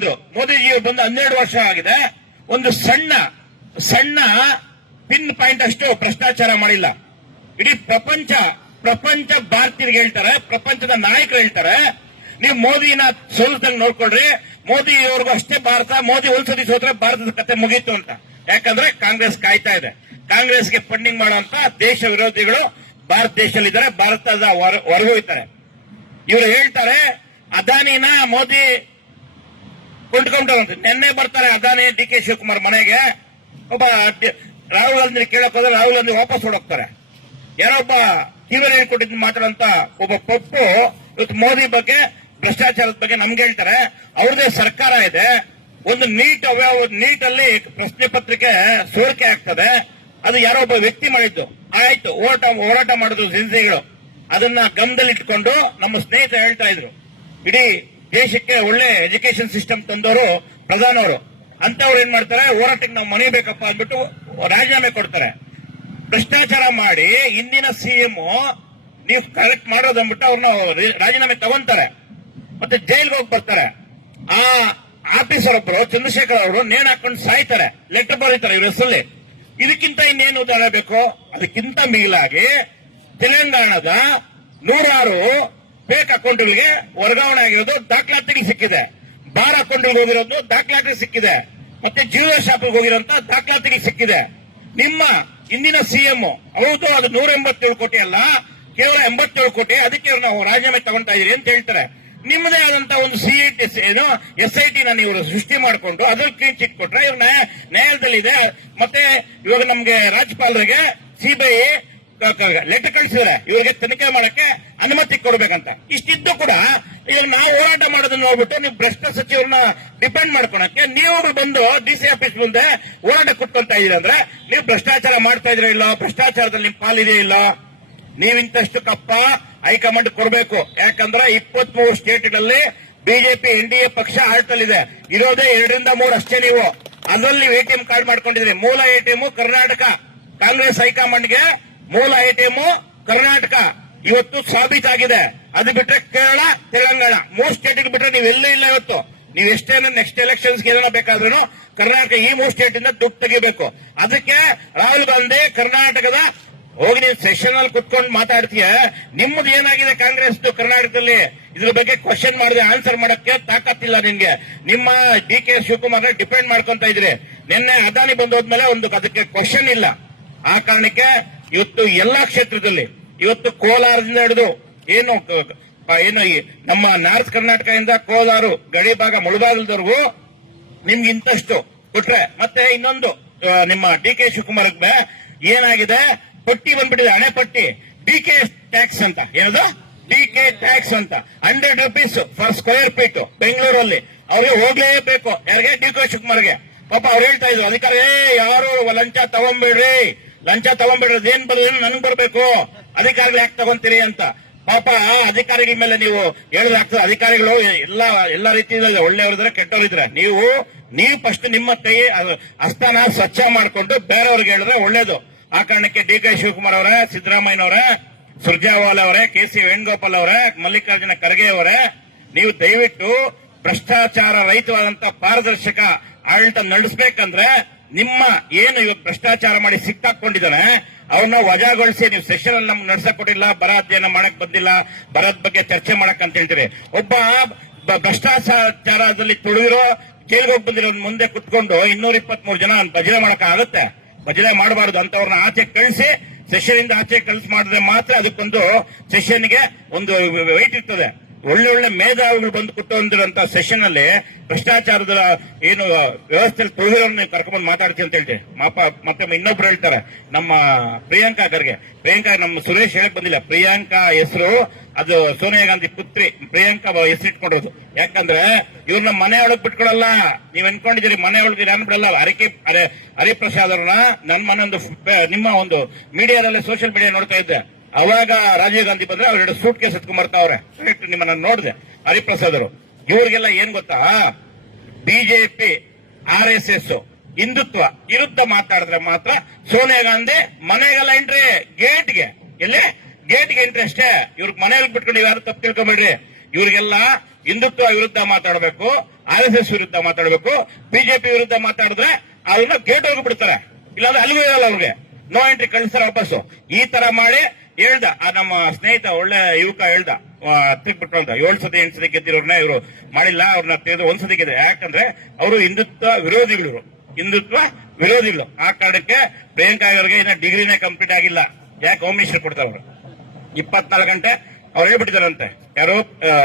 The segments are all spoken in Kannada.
ಬಂದ್ರು. ಮೋದಿಜಿಯವರು ಬಂದು 12 ವರ್ಷ ಆಗಿದೆ. ಒಂದು ಸಣ್ಣ ಪಿನ್ ಪಾಯಿಂಟ್ ಅಷ್ಟು ಭ್ರಷ್ಟಾಚಾರ ಮಾಡಿಲ್ಲ. ಇಡೀ ಪ್ರಪಂಚ ಭಾರತೀಯರಿಗೆ ಹೇಳ್ತಾರೆ, ಪ್ರಪಂಚದ ನಾಯಕರು ಹೇಳ್ತಾರೆ, ನೀವು ಮೋದಿನ ಸೋಲಿಸ್ದಂಗೆ ನೋಡ್ಕೊಳ್ರಿ, ಮೋದಿಯವರೆಗೂ ಅಷ್ಟೇ ಭಾರತ, ಮೋದಿ ಒಂದ್ಸತಿ ಸೋತ್ರೆ ಭಾರತದ ಕತೆ ಮುಗೀತು ಅಂತ. ಯಾಕಂದ್ರೆ ಕಾಂಗ್ರೆಸ್ ಕಾಯ್ತಾ ಇದೆ. ಕಾಂಗ್ರೆಸ್ಗೆ ಫಂಡಿಂಗ್ ಮಾಡುವಂತ ದೇಶ ವಿರೋಧಿಗಳು ಭಾರತ ದೇಶದಲ್ಲಿದ್ದಾರೆ, ಭಾರತದ ಹೊರಗೋಗ್ತಾರೆ. ಇವರು ಹೇಳ್ತಾರೆ ಅದಾನಿನ ಮೋದಿ ಕೊಂಡ್ಕೊಂಡ್ರಂತೆ. ನಿನ್ನೆ ಬರ್ತಾರೆ ಅದಾನಿ ಡಿ ಕೆ ಶಿವಕುಮಾರ್ ಮನೆಗೆ. ಒಬ್ಬ ರಾಹುಲ್ ಗಾಂಧಿ ಕೇಳಕ್ ಹೋದ್ರೆ ರಾಹುಲ್ ಗಾಂಧಿ ವಾಪಸ್ ಹೊಡೋಗ್ತಾರೆ. ಯಾರೊಬ್ಬ ಕಿವಿಯಲ್ಲಿ ಹೇಳ್ಕೊಟ್ಟಿದ್ ಮಾತಾಡಂತ ಒಬ್ಬ ಪಪ್ಪು ಇವತ್ತು ಮೋದಿ ಬಗ್ಗೆ ಭ್ರಷ್ಟಾಚಾರದ ಬಗ್ಗೆ ನಮ್ಗೆ ಹೇಳ್ತಾರೆ. ಅವ್ರದೇ ಸರ್ಕಾರ ಇದೆ, ಒಂದು ನೀಟ್ ಅಲ್ಲಿ ಪ್ರಶ್ನೆ ಪತ್ರಿಕೆ ಸೋರಿಕೆ ಆಗ್ತದೆ, ಅದು ಯಾರೋ ಒಬ್ಬ ವ್ಯಕ್ತಿ ಮಾಡಿದ್ದು. ಆಯ್ತು, ಹೋರಾಟ ಮಾಡಿದ್ರು ಸಿನ್ಸಿಗಳು. ಅದನ್ನ ಗಮನದಲ್ಲಿಟ್ಕೊಂಡು ನಮ್ಮ ಸ್ನೇಹಿತ ಹೇಳ್ತಾ ಇದ್ರು, ಇಡೀ ದೇಶಕ್ಕೆ ಒಳ್ಳೆ ಎಜುಕೇಶನ್ ಸಿಸ್ಟಮ್ ತಂದವರು ಪ್ರಧಾನವರು. ಅಂತವ್ರು ಏನ್ ಮಾಡ್ತಾರೆ, ಹೋರಾಟಕ್ಕೆ ನಾವು ಮನೆ ಬೇಕಪ್ಪ ಅಂದ್ಬಿಟ್ಟು ರಾಜೀನಾಮೆ ಕೊಡ್ತಾರೆ. ಭ್ರಷ್ಟಾಚಾರ ಮಾಡಿ ಇಂದಿನ ಸಿಎಂ ನೀವು ಕರೆಕ್ಟ್ ಮಾಡೋದಂದ್ಬಿಟ್ಟು ಅವ್ರನ್ನ ರಾಜೀನಾಮೆ ತಗೊಂತಾರೆ, ಮತ್ತೆ ಜೈಲ್ಗೆ ಹೋಗಿ ಬರ್ತಾರೆ. ಆ ಆಫೀಸರ್ ಒಬ್ಬರು ಚಂದ್ರಶೇಖರ್ ಅವರು ನೇಣು ಹಾಕೊಂಡು ಸಾಯ್ತಾರೆ, ಲೆಟರ್ ಬರೀತಾರೆ ಇವ್ರ ಹೆಸರಲ್ಲಿ. ಇದಕ್ಕಿಂತ ಇನ್ನೇನು ಉದಾಹರಣೆ ಬೇಕು? ಅದಕ್ಕಿಂತ ಮಿಗಿಲಾಗಿ ತೆಲಂಗಾಣದ 106 ಫೇಕ್ ಅಕೌಂಟ್ಗಳಿಗೆ ವರ್ಗಾವಣೆ ಆಗಿರೋದು ದಾಖಲಾತಿಗೆ ಸಿಕ್ಕಿದೆ. ಬಾರ್ ಅಕೌಂಟ್ಗೆ ಹೋಗಿರೋದು ದಾಖಲಾತಿಗೆ ಸಿಕ್ಕಿದೆ, ಮತ್ತೆ ಜಿಯೋ ಶಾಪ್ಗೆ ಹೋಗಿರೋಂತ ದಾಖಲಾತಿಗೆ ಸಿಕ್ಕಿದೆ. ನಿಮ್ಮ ಇಂದಿನ ಸಿಎಂ ಹೌದು, ಅದು 187 ಕೋಟಿ ಅಲ್ಲ, ಕೇವಲ 87 ಕೋಟಿ, ಅದಕ್ಕೆ ನಾವು ರಾಜೀನಾಮೆ ತಗೊಂತಾ ಇದೀರಿ ಅಂತ ಹೇಳ್ತಾರೆ. ನಿಮ್ಮದೇ ಆದಂತ ಒಂದು SIT ನೀವು ಸೃಷ್ಟಿ ಮಾಡಿಕೊಂಡು ಅದ್ರಲ್ಲಿ ಕ್ಲೀನ್ ಚಿಟ್ ಕೊಟ್ರೆ ಇವ್ರ ನ್ಯಾಯಾಲಯದಲ್ಲಿದೆ. ಮತ್ತೆ ಇವಾಗ ನಮ್ಗೆ ರಾಜ್ಯಪಾಲರಿಗೆ ಸಿಬಿಐ ಲೆಟರ್ ಕಳಿಸಿದ್ರೆ ಇವರಿಗೆ ತನಿಖೆ ಮಾಡಕ್ಕೆ ಅನುಮತಿ ಕೊಡಬೇಕಂತ. ಇಷ್ಟಿದ್ದು ಕೂಡ ಈಗ ನಾವು ಹೋರಾಟ ಮಾಡೋದನ್ನ ನೋಡ್ಬಿಟ್ಟು ನೀವು ಭ್ರಷ್ಟ ಸಚಿವರನ್ನ ಡಿಪೆಂಡ್ ಮಾಡ್ಕೊಳಕ್ಕೆ ನೀವು ಬಂದು DC ಆಫೀಸ್ ಮುಂದೆ ಹೋರಾಟ ಕೊಟ್ಕೊಂತ ಇದೀರ ಅಂದ್ರೆ ನೀವು ಭ್ರಷ್ಟಾಚಾರ ಮಾಡ್ತಾ ಇದ್ರ ಇಲ್ಲ, ಭ್ರಷ್ಟಾಚಾರದಲ್ಲಿ ನಿಮ್ ಪಾಲಿದೆ ಇಲ್ಲ. ನೀವಿಂತಷ್ಟು ಕಪ್ಪ ಹೈಕಮಾಂಡ್ ಕೊಡಬೇಕು. ಯಾಕಂದ್ರೆ 23 ಸ್ಟೇಟ್ಗಳಲ್ಲಿ ಬಿಜೆಪಿ NDA ಪಕ್ಷ ಆಳ್ತಲ್ಲಿದೆ. ಇರೋದೇ 2-3 ಅಷ್ಟೇ. ನೀವು ಅದರಲ್ಲಿ ATM ಕಾರ್ಡ್ ಮಾಡ್ಕೊಂಡಿದ್ರಿ. ಮೂಲ ATM ಕರ್ನಾಟಕ. ಕಾಂಗ್ರೆಸ್ ಹೈಕಮಾಂಡ್ಗೆ ಮೂಲ ATM ಕರ್ನಾಟಕ ಇವತ್ತು ಸಾಬೀತಾಗಿದೆ. ಅದು ಬಿಟ್ರೆ ಕೇರಳ, ತೆಲಂಗಾಣ 3 ಸ್ಟೇಟ್ಗೆ ಬಿಟ್ರೆ ನೀವೆಲ್ಲೂ ಇಲ್ಲ. ಇವತ್ತು ನೀವು ಎಷ್ಟೇ ನೆಕ್ಸ್ಟ್ ಎಲೆಕ್ಷನ್ಸ್ ಏನಾರ ಬೇಕಾದ್ರೂ ಕರ್ನಾಟಕ ಈ 3 ಸ್ಟೇಟ್ ಇಂದ ದುಡ್ಡು ತೆಗಿಬೇಕು. ಅದಕ್ಕೆ ರಾಹುಲ್ ಗಾಂಧಿ ಕರ್ನಾಟಕದ ಹೋಗಿ ನೀವು ಸೆಷನ್ ಅಲ್ಲಿ ಕುತ್ಕೊಂಡು ಮಾತಾಡ್ತೀಯ. ನಿಮ್ಮದು ಏನಾಗಿದೆ ಕಾಂಗ್ರೆಸ್ ಕರ್ನಾಟಕದಲ್ಲಿ? ಇದ್ರ ಬಗ್ಗೆ ಕ್ವಶನ್ ಮಾಡಿದ್ರೆ ಆನ್ಸರ್ ಮಾಡಕ್ಕೆ ತಾಕತ್ತಿಲ್ಲ ನಿಮ್ಗೆ. ನಿಮ್ಮ DK ಶಿವಕುಮಾರ್ ಡಿಪೆಂಡ್ ಮಾಡ್ಕೊಂತ ಇದ್ರಿ. ನಿನ್ನೆ ಅದಾನಿ ಬಂದೋದ್ಮೇಲೆ ಅದಕ್ಕೆ ಕ್ವಶನ್ ಇಲ್ಲ. ಆ ಕಾರಣಕ್ಕೆ ಇವತ್ತು ಎಲ್ಲಾ ಕ್ಷೇತ್ರದಲ್ಲಿ ಇವತ್ತು ಕೋಲಾರದಿಂದ ಹಿಡಿದು ಏನು ನಮ್ಮ ನಾರ್ತ್ ಕರ್ನಾಟಕದಿಂದ ಕೋಲಾರ ಗಡಿ ಭಾಗ ಮುಳಬಾಗಿಲದವರೆಗೂ ನಿಮ್ಗೆ ಇಂತಷ್ಟು ಕೊಟ್ರೆ, ಮತ್ತೆ ಇನ್ನೊಂದು ನಿಮ್ಮ DK ಶಿವಕುಮಾರ್ ಏನಾಗಿದೆ, ಪಟ್ಟಿ ಬಂದ್ಬಿಟ್ಟಿದೆ, ಹಣೆ ಪಟ್ಟಿ. DK ಟ್ಯಾಕ್ಸ್ ಅಂತ, ಏನದು DK ಟ್ಯಾಕ್ಸ್ ಅಂತ 100 rupees ಫಾರ್ ಸ್ಕ್ವೇರ್ ಫೀಟ್ ಬೆಂಗಳೂರಲ್ಲಿ ಅವ್ರಿಗೆ ಹೋಗ್ಲೇಬೇಕು. ಯಾರಿಗೆ? DK ಶಿವಕುಮಾರ್ಗೆ. ಪಾಪ ಅವ್ರು ಹೇಳ್ತಾ ಇದ್ರು ಅಧಿಕಾರಿ, ಯಾರು ಲಂಚ ತಗೊಂಡ್ಬಿಡ್ರಿ, ಏನ್ ಬರೋದೇನು ನನಗೆ ಬರಬೇಕು, ಅಧಿಕಾರಿಗಳು ಯಾಕೆ ತಗೊಂತೀರಿ ಅಂತ. ಪಾಪ ಅಧಿಕಾರಿಗಳ ಮೇಲೆ ನೀವು ಹೇಳಿದಾಗ್ತದೆ. ಅಧಿಕಾರಿಗಳು ಎಲ್ಲಾ ರೀತಿಯಲ್ಲಿ ಒಳ್ಳೆಯವರಿದ್ರೆ ಕೆಟ್ಟವರಿದ್ರೆ ನೀವು ಫಸ್ಟ್ ನಿಮ್ಮ ಕೈ ಹಸ್ತನ ಸ್ವಚ್ಛ ಮಾಡಿಕೊಂಡು ಬೇರೆಯವ್ರಿಗೆ ಹೇಳಿದ್ರೆ ಒಳ್ಳೇದು. ಆ ಕಾರಣಕ್ಕೆ DK ಶಿವಕುಮಾರ್ ಅವರೇ, ಸಿದ್ದರಾಮಯ್ಯನವರೇ, ಸುರ್ಜೇವಾಲಾ ಅವರೇ, KC ವೇಣುಗೋಪಾಲ್ ಅವರೇ, ಮಲ್ಲಿಕಾರ್ಜುನ ಖರ್ಗೆ ಅವರೇ, ನೀವು ದಯವಿಟ್ಟು ಭ್ರಷ್ಟಾಚಾರ ರಹಿತವಾದಂತ ಪಾರದರ್ಶಕ ಆಡಳಿತ ನಡೆಸಬೇಕಂದ್ರೆ ನಿಮ್ಮ ಏನು ಇವತ್ತು ಭ್ರಷ್ಟಾಚಾರ ಮಾಡಿ ಸಿಕ್ಕಾಕೊಂಡಿದ್ದಾನೆ ಅವ್ರನ್ನ ವಜಾಗೊಳಿಸಿ. ನೀವು ಸೆಷನ್ ಅಲ್ಲಿ ನಮ್ಗೆ ನಡ್ಸಕ್ ಕೊಟ್ಟಿಲ್ಲ, ಬರ ಅಧ್ಯಯನ ಮಾಡಕ್ ಬಂದಿಲ್ಲ, ಬರದ ಬಗ್ಗೆ ಚರ್ಚೆ ಮಾಡಕ್ ಅಂತ ಹೇಳ್ತೀರಿ. ಒಬ್ಬ ಭ್ರಷ್ಟಾಚಾರದಲ್ಲಿ ತುಳಿದಿರೋ ಜೈಲಿಗೆ ಹೋಗಿ ಬಂದಿರೋ ಮುಂದೆ ಕುತ್ಕೊಂಡು 223 ಜನ ಭಜನೆ ಮಾಡಕ್ ಆಗುತ್ತೆ? ಭಜನೆ ಮಾಡಬಾರದು. ಅಂತವ್ರನ್ನ ಆಚೆ ಕಳಿಸಿ, ಸೆಷನ್ ಇಂದ ಆಚೆ ಕಳಿಸಿ ಮಾಡಿದ್ರೆ ಮಾತ್ರ ಅದಕ್ಕೊಂದು ಸೆಷನ್ಗೆ ಒಂದು ವೈಟ್ ಇರ್ತದೆ. ಒಳ್ಳೆ ಮೇಧಾವಿಗಳು ಬಂದು ಕೂತ್ಕೊಂಡಿರುವಂತ ಸೆಷನ್ ಅಲ್ಲಿ ಭ್ರಷ್ಟಾಚಾರದ ಏನು ವ್ಯವಸ್ಥೆಯಲ್ಲಿ ತುಳಿದಿರೋನ್ನ ಕರ್ಕೊಂಡ್ಬಂದು ಮಾತಾಡ್ತೀವಿ ಅಂತ ಹೇಳ್ತೀವಿ. ಮತ್ತೆ ಇನ್ನೊಬ್ರು ಹೇಳ್ತಾರೆ, ನಮ್ಮ ಪ್ರಿಯಾಂಕಾ ಖರ್ಗೆ. ನಮ್ಮ ಸುರೇಶ್ ಹೇಳಕ್ ಬಂದಿಲ್ಲ. ಪ್ರಿಯಾಂಕಾ ಹೆಸರು ಅದು ಸೋನಿಯಾ ಗಾಂಧಿ ಪುತ್ರಿ ಪ್ರಿಯಾಂಕಾ ಹೆಸರಿಟ್ಕೊಂಡಿರೋದು. ಯಾಕಂದ್ರೆ ಇವ್ರನ್ನ ಮನೆ ಒಳಗ್ ಬಿಟ್ಕೊಳಲ್ಲ. ನೀವ್ ಅನ್ಕೊಂಡಿದ್ದೀರಿ ಮನೆ ಒಳಗೆ ನಾನು ಬಿಡಲ್ಲ. ಹರಿಪ್ರಸಾದ್ ಅವ್ರನ್ನ ನನ್ನ ಮನೆ ನಿಮ್ಮ ಒಂದು ಮೀಡಿಯಾದಲ್ಲಿ ಸೋಷಿಯಲ್ ಮೀಡಿಯಾ ನೋಡ್ತಾ ಇದ್ದೆ. ಅವಾಗ ರಾಜೀವ್ ಗಾಂಧಿ ಬಂದ್ರೆ ಅವ್ರ ಸೂಟ್ ಕೇಸ್ ಎತ್ಕೊಂಡ್ಬರ್ತಾವ್ರೆ. ನಿಮ್ಮನ್ನ ನೋಡಿದೆ. ಹರಿಪ್ರಸಾದ್ ಅವರು ಇವ್ರಿಗೆಲ್ಲ ಏನ್ ಗೊತ್ತಾ, ಬಿಜೆಪಿ RSS ಹಿಂದುತ್ವ ವಿರುದ್ಧ ಮಾತಾಡಿದ್ರೆ ಮಾತ್ರ ಸೋನಿಯಾ ಗಾಂಧಿ ಮನೆಗೆಲ್ಲ ಎಂಟ್ರಿ, ಗೇಟ್ಗೆ ಎಂಟ್ರಿ ಅಷ್ಟೇ. ಇವ್ರಿಗೆ ಮನೆಯಲ್ಲಿ ಬಿಟ್ಕೊಂಡು ಯಾರು ತಪ್ಪು ತಿಳ್ಕೊಬೇಡ್ರಿ. ಇವ್ರಿಗೆಲ್ಲ ಹಿಂದುತ್ವ ವಿರುದ್ಧ ಮಾತಾಡಬೇಕು, RSS ವಿರುದ್ಧ ಮಾತಾಡಬೇಕು. ಬಿಜೆಪಿ ವಿರುದ್ಧ ಮಾತಾಡಿದ್ರೆ ಅದನ್ನ ಗೇಟ್ ಹೋಗಿ ಬಿಡ್ತಾರೆ, ಇಲ್ಲಾಂದ್ರೆ ಅಲ್ಲಿಗೂ ಇರಲ್ಲ ಅವ್ರಿಗೆ, ನೋ ಎಂಟ್ರಿ ಕಳಿಸ್ತಾರೆ ವಾಪಸ್ಸು. ಈ ತರ ಮಾಡಿ ಹೇಳ್ದ ನಮ್ಮ ಸ್ನೇಹಿತ, ಒಳ್ಳೆ ಯುವಕ ಹೇಳ್ದ, ತೆಗ್ಬಿಟ್ರು ಅಂತ. 7 ಸತಿ 8 ಸತಿ ಗೆದ್ದಿರೋರ್ನ ಇವರು ಮಾಡಿಲ್ಲ, ಅವ್ರನ್ನ ತೆಗೆದು 1 ಸತಿ ಗೆದ್ದ. ಯಾಕಂದ್ರೆ ಅವರು ಹಿಂದುತ್ವ ವಿರೋಧಿಗಳು, ಆ ಕಾರಣಕ್ಕೆ ಪ್ರಿಯಾಂಕಾ ಅವರಿಗೆ ಇನ್ನ ಡಿಗ್ರಿನೇ ಕಂಪ್ಲೀಟ್ ಆಗಿಲ್ಲ. ಯಾಕೆ ಹೋಮ್ ಮಿನಿಸ್ಟರ್ ಕೊಡ್ತಾರೆ ಅವರು 24 ಗಂಟೆ ಅವ್ರು ಹೇಳ್ಬಿಟ್ಟಿದಾರಂತೆ. ಯಾರು?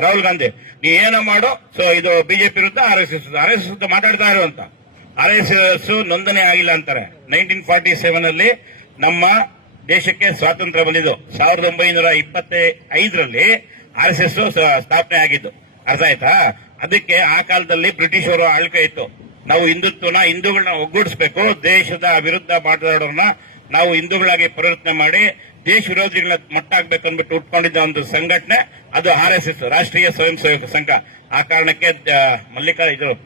ರಾಹುಲ್ ಗಾಂಧಿ, ನೀ ಏನೋ ಮಾಡು, ಸೊ ಇದು ಬಿಜೆಪಿ ವಿರುದ್ಧ RSS ವಿರುದ್ಧ ಮಾತಾಡ್ತಾ ಇರು ಅಂತ. RSS ನೋಂದಣಿ ಆಗಿಲ್ಲ ಅಂತಾರೆ. 1947 ಅಲ್ಲಿ ನಮ್ಮ ದೇಶಕ್ಕೆ ಸ್ವಾತಂತ್ರ್ಯ ಬಂದಿದ್ದು. 1925ರಲ್ಲಿ RSS ಸ್ಥಾಪನೆ ಆಗಿದ್ದು. ಅರ್ಥ ಆಯ್ತಾ? ಅದಕ್ಕೆ ಆ ಕಾಲದಲ್ಲಿ ಬ್ರಿಟಿಷ್ ಅವರು ಆಳ್ಕೆ ಇತ್ತು. ನಾವು ಹಿಂದೂಗಳನ್ನ ಒಗ್ಗೂಡಿಸಬೇಕು, ದೇಶದ ವಿರುದ್ಧ ಮಾತನಾಡೋರ್ನ ನಾವು ಹಿಂದೂಗಳಾಗಿ ಪರಿವರ್ತನೆ ಮಾಡಿ ದೇಶ ವಿರೋಧಿಗಳ ಮಟ್ಟ ಹಾಕ್ಬೇಕು ಅಂದ್ಬಿಟ್ಟು ಉಟ್ಕೊಂಡಿದ್ದ ಒಂದು ಸಂಘಟನೆ ಅದು RSS, ರಾಷ್ಟ್ರೀಯ ಸ್ವಯಂ ಸೇವಕ ಸಂಘ. ಆ ಕಾರಣಕ್ಕೆ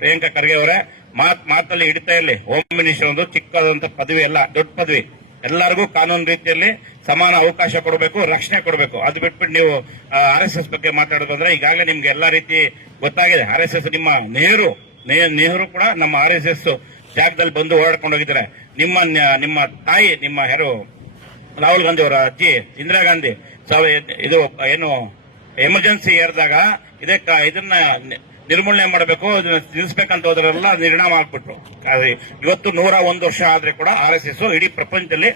ಪ್ರಿಯಾಂಕಾ ಖರ್ಗೆ ಅವರೇ ಮಾತಲ್ಲಿ ಹಿಡಿತಾ ಇರಲಿ. ಹೋಮ್ ಮಿನಿಸ್ಟರ್ ಒಂದು ಚಿಕ್ಕದಂತ ಪದವಿ ಅಲ್ಲ, ದೊಡ್ಡ ಪದವಿ. ಎಲ್ಲರಿಗೂ ಕಾನೂನು ರೀತಿಯಲ್ಲಿ ಸಮಾನ ಅವಕಾಶ ಕೊಡಬೇಕು, ರಕ್ಷಣೆ ಕೊಡಬೇಕು. ಅದು ಬಿಟ್ಬಿಟ್ಟು ನೀವು RSS ಬಗ್ಗೆ ಮಾತಾಡೋದಂದ್ರೆ ಈಗಾಗಲೇ ನಿಮ್ಗೆ ಎಲ್ಲಾ ರೀತಿ ಗೊತ್ತಾಗಿದೆ. RSS ನಿಮ್ಮ ನೆಹರು ಕೂಡ ನಮ್ಮ RSS ಜಾಗದಲ್ಲಿ ಬಂದು ಓಡಾಡ್ಕೊಂಡು ಹೋಗಿದ್ದಾರೆ. ನಿಮ್ಮ ತಾಯಿ, ನಿಮ್ಮ ಯಾರು ರಾಹುಲ್ ಗಾಂಧಿ ಅವರ ಅಜ್ಜಿ ಇಂದಿರಾ ಗಾಂಧಿ ಇದು ಏನು ಎಮರ್ಜೆನ್ಸಿ ಏರಿದಾಗ ಇದನ್ನ ನಿರ್ಮೂಲನೆ ಮಾಡಬೇಕು, ಇದನ್ನ ನಿಲ್ಲಿಸಬೇಕಂತ ಹೋದ್ರೆಲ್ಲ ನಿರ್ಣಯ ಆಗ್ಬಿಟ್ರು. ಇವತ್ತು 101 ವರ್ಷ ಆದ್ರೆ ಕೂಡ RSS ಇಡೀ ಪ್ರಪಂಚದಲ್ಲಿ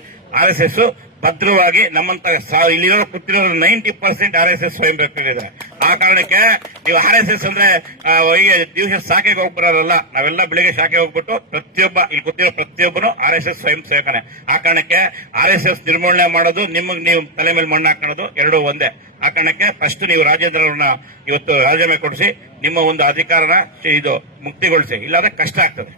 RSS ಭದ್ರವಾಗಿ ನಮ್ಮಂತ ಇಲ್ಲಿರೋ ಕೂತಿರೋ 90% RSS ಸ್ವಯಂ ಸೇವಕರಿದ್ದಾರೆ. ಆ ಕಾರಣಕ್ಕೆ ನೀವು RSS ಅಂದ್ರೆ ದಿವಸ ಶಾಖೆಗೆ ಹೋಗ್ಬರಲ್ಲ. ನಾವೆಲ್ಲ ಬೆಳಿಗ್ಗೆ ಶಾಖೆ ಹೋಗ್ಬಿಟ್ಟು ಇಲ್ಲಿ ಕೂತಿರೋ ಪ್ರತಿಯೊಬ್ಬರು RSS ಸ್ವಯಂ ಸೇವಕನೇ. ಆ ಕಾರಣಕ್ಕೆ RSS ನಿರ್ಮೂಲನೆ ಮಾಡೋದು, ನೀವು ತಲೆ ಮೇಲೆ ಮಣ್ಣು ಹಾಕೋದು ಎರಡೂ ಒಂದೇ. ಆ ಕಾರಣಕ್ಕೆ ಫಸ್ಟ್ ನೀವು ರಾಜೇಂದ್ರ ಅವ್ರನ್ನ ಇವತ್ತು ರಾಜೀನಾಮೆ ಕೊಡಿಸಿ ನಿಮ್ಮ ಒಂದು ಅಧಿಕಾರನ ಮುಕ್ತಿಗೊಳಿಸಿ, ಇಲ್ಲಾಂದ್ರೆ ಕಷ್ಟ ಆಗ್ತದೆ.